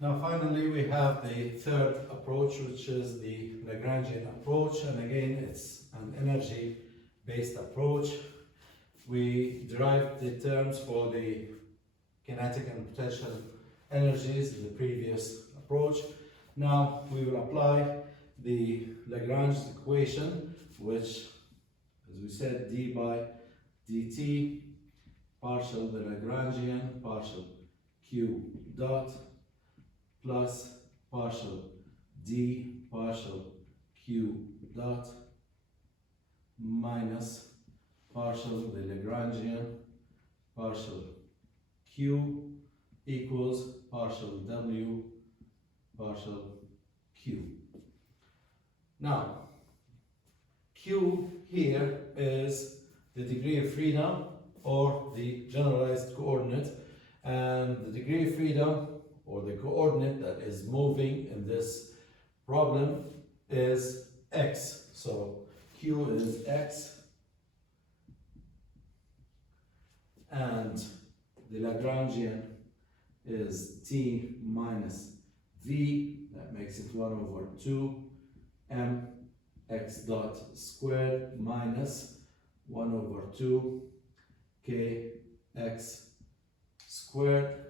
Now finally we have the third approach, which is the Lagrangian approach, and again it's an energy based approach. We derived the terms for the kinetic and potential energies in the previous approach. Now we will apply the Lagrange equation, which, as we said, d by dt partial the Lagrangian partial q dot plus partial d partial q dot minus partial the Lagrangian partial q equals partial w partial q. Now, q here is the degree of freedom or the generalized coordinate, and the degree of freedom or the coordinate that is moving in this problem is x. So q is x, and the Lagrangian is t minus v, that makes it 1 over 2 m x dot squared minus 1 over 2 k x squared.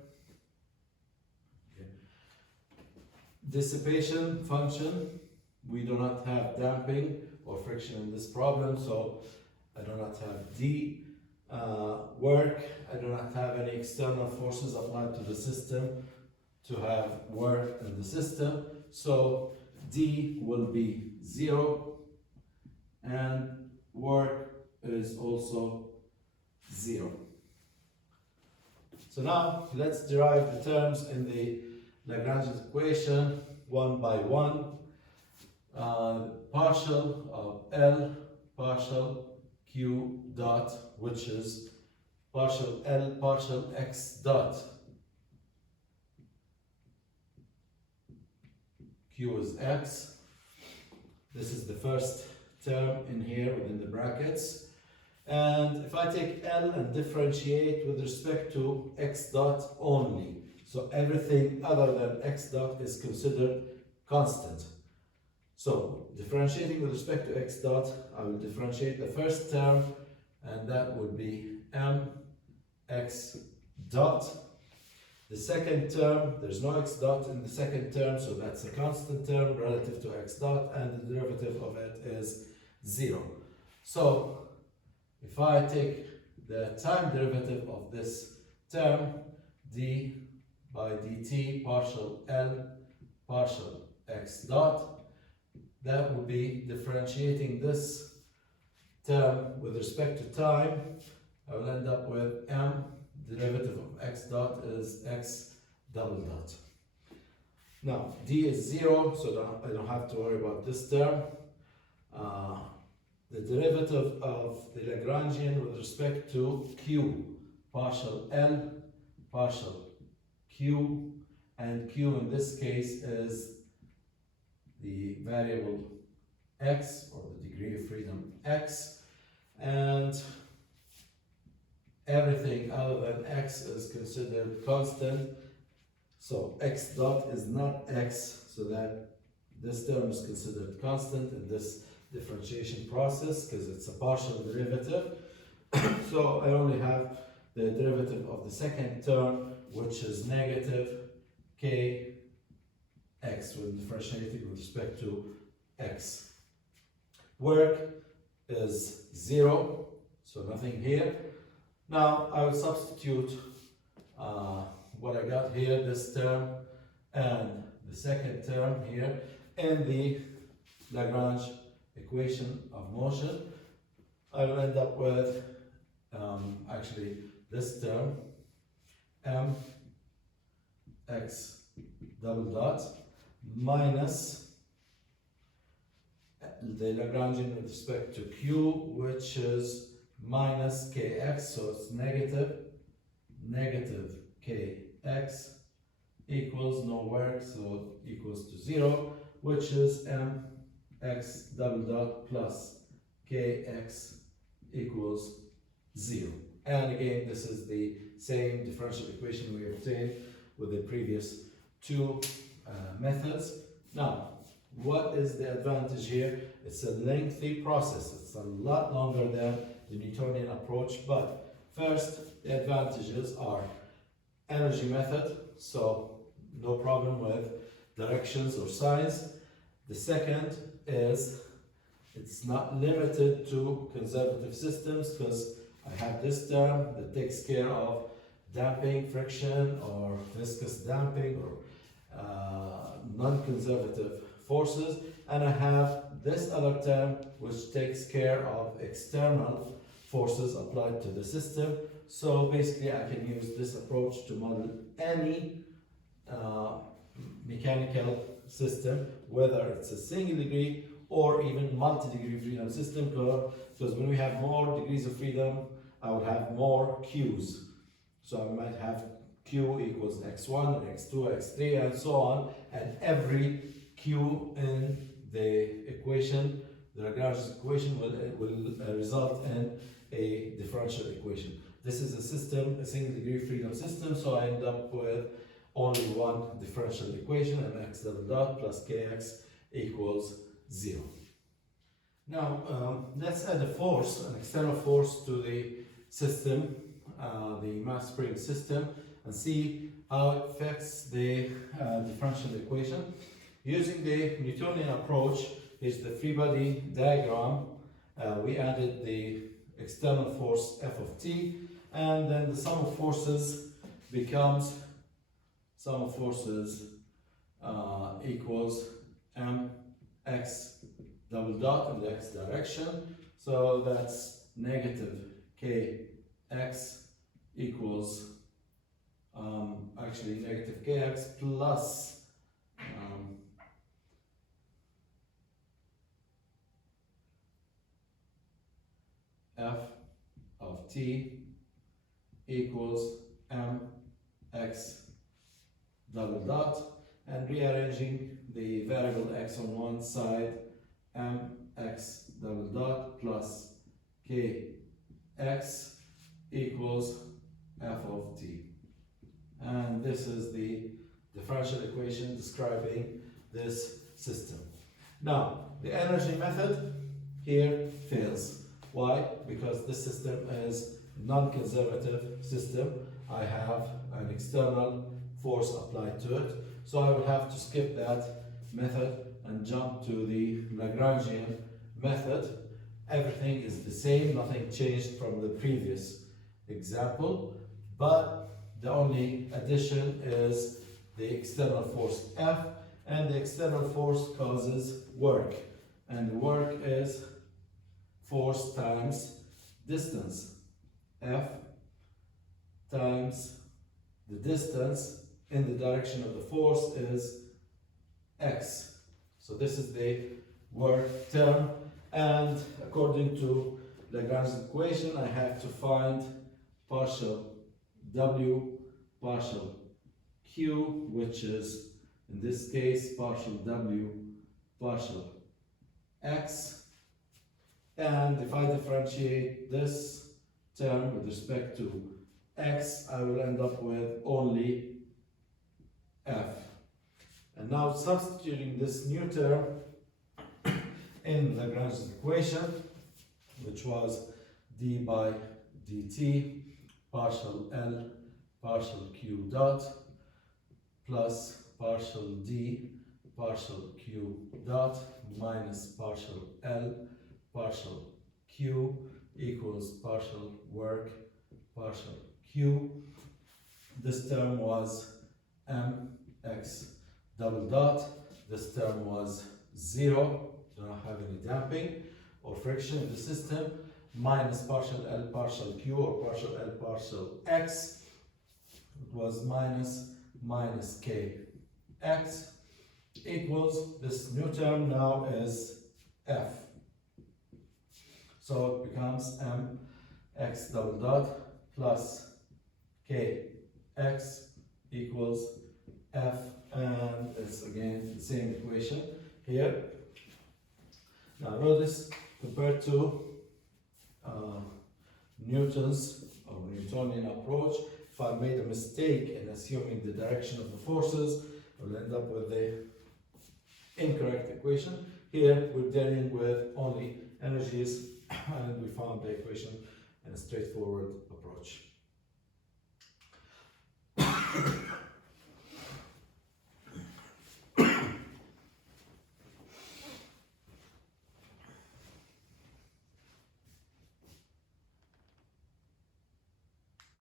Okay. Dissipation function, we do not have damping or friction in this problem, so I do not have d. Work, I do not have any external forces applied to the system to have work in the system, so d will be 0 and work is also 0. So now let's derive the terms in the Lagrange equation one by one. Partial of L partial q dot, which is partial L partial x dot. Q is x. This is the first term in here within the brackets. And if I take L and differentiate with respect to x dot only, so everything other than x dot is considered constant. So differentiating with respect to x dot, I will differentiate the first term, and that would be m x dot. The second term, there's no x dot in the second term, so that's a constant term relative to x dot, and the derivative of it is 0. So if I take the time derivative of this term, d by dt partial L partial x dot, that would be differentiating this term with respect to time. I will end up with m derivative of x dot is x double dot. Now d is 0, so I don't have to worry about this term. The derivative of the Lagrangian with respect to q, partial L partial q, and q in this case is the variable x, or the degree of freedom x, and everything other than x is considered constant. So x dot is not x, so that this term is considered constant in this differentiation process because it's a partial derivative. So I only have the derivative of the second term, which is negative k x when differentiating with respect to x. Work is 0, so nothing here. Now I will substitute what I got here, this term and the second term here, in the Lagrange equation of motion. I will end up with actually this term, m x double dot minus the Lagrangian with respect to q, which is minus kx, so it's negative kx equals no work, so equals to 0, which is m x double dot plus kx equals 0. And again, this is the same differential equation we obtained with the previous two methods. Now, what is the advantage here? It's a lengthy process. It's a lot longer than the Newtonian approach, but first, the advantages are energy method, so no problem with directions or signs. The second is it's not limited to conservative systems, because I have this term that takes care of damping, friction, or viscous damping, or non-conservative forces, and I have this other term which takes care of external forces applied to the system. So basically I can use this approach to model any mechanical system, whether it's a single degree or even multi-degree freedom system, because when we have more degrees of freedom, I would have more Q's. So I might have Q equals x1, x2, x3, and so on, and every Q in the equation, the Lagrange's equation, will result in a differential equation. This is a system, a single degree freedom system, so I end up with only one differential equation, mx double dot plus kx equals 0. Now, let's add a force, an external force to the system, the mass spring system, and see how it affects the differential equation. Using the Newtonian approach, is the free body diagram. We added the external force F of t, and then the sum of forces becomes equals mx double dot in the x direction. So that's negative kx equals actually negative kx plus f of t equals mx double dot, and rearranging the variable x on one side, mx double dot plus kx equals f of t. And this is the differential equation describing this system. Now, the energy method here fails. Why? Because this system is non-conservative system. I have an external force applied to it, so I will have to skip that method and jump to the Lagrangian method. Everything is the same, nothing changed from the previous example, but the only addition is the external force F, and the external force causes work, and the work is force times distance. F times the distance in the direction of the force is x. So this is the work term, and according to Lagrange's equation, I have to find partial W, partial Q, which is in this case partial W, partial X. And if I differentiate this term with respect to X, I will end up with only F. And now substituting this new term in Lagrange's equation, which was d by dt partial L partial Q dot plus partial d partial Q dot minus partial L partial Q equals partial work partial Q. This term was mx double dot. This term was 0, do not have any damping or friction in the system, minus partial L partial Q or partial L partial X. It was minus K X equals, this new term now is F. So it becomes mx double dot plus kx equals F, and it's again the same equation here. Now notice, compared to Newton's or Newtonian approach, if I made a mistake in assuming the direction of the forces, we'll end up with the incorrect equation. Here we're dealing with only energies and we found the equation in a straightforward approach.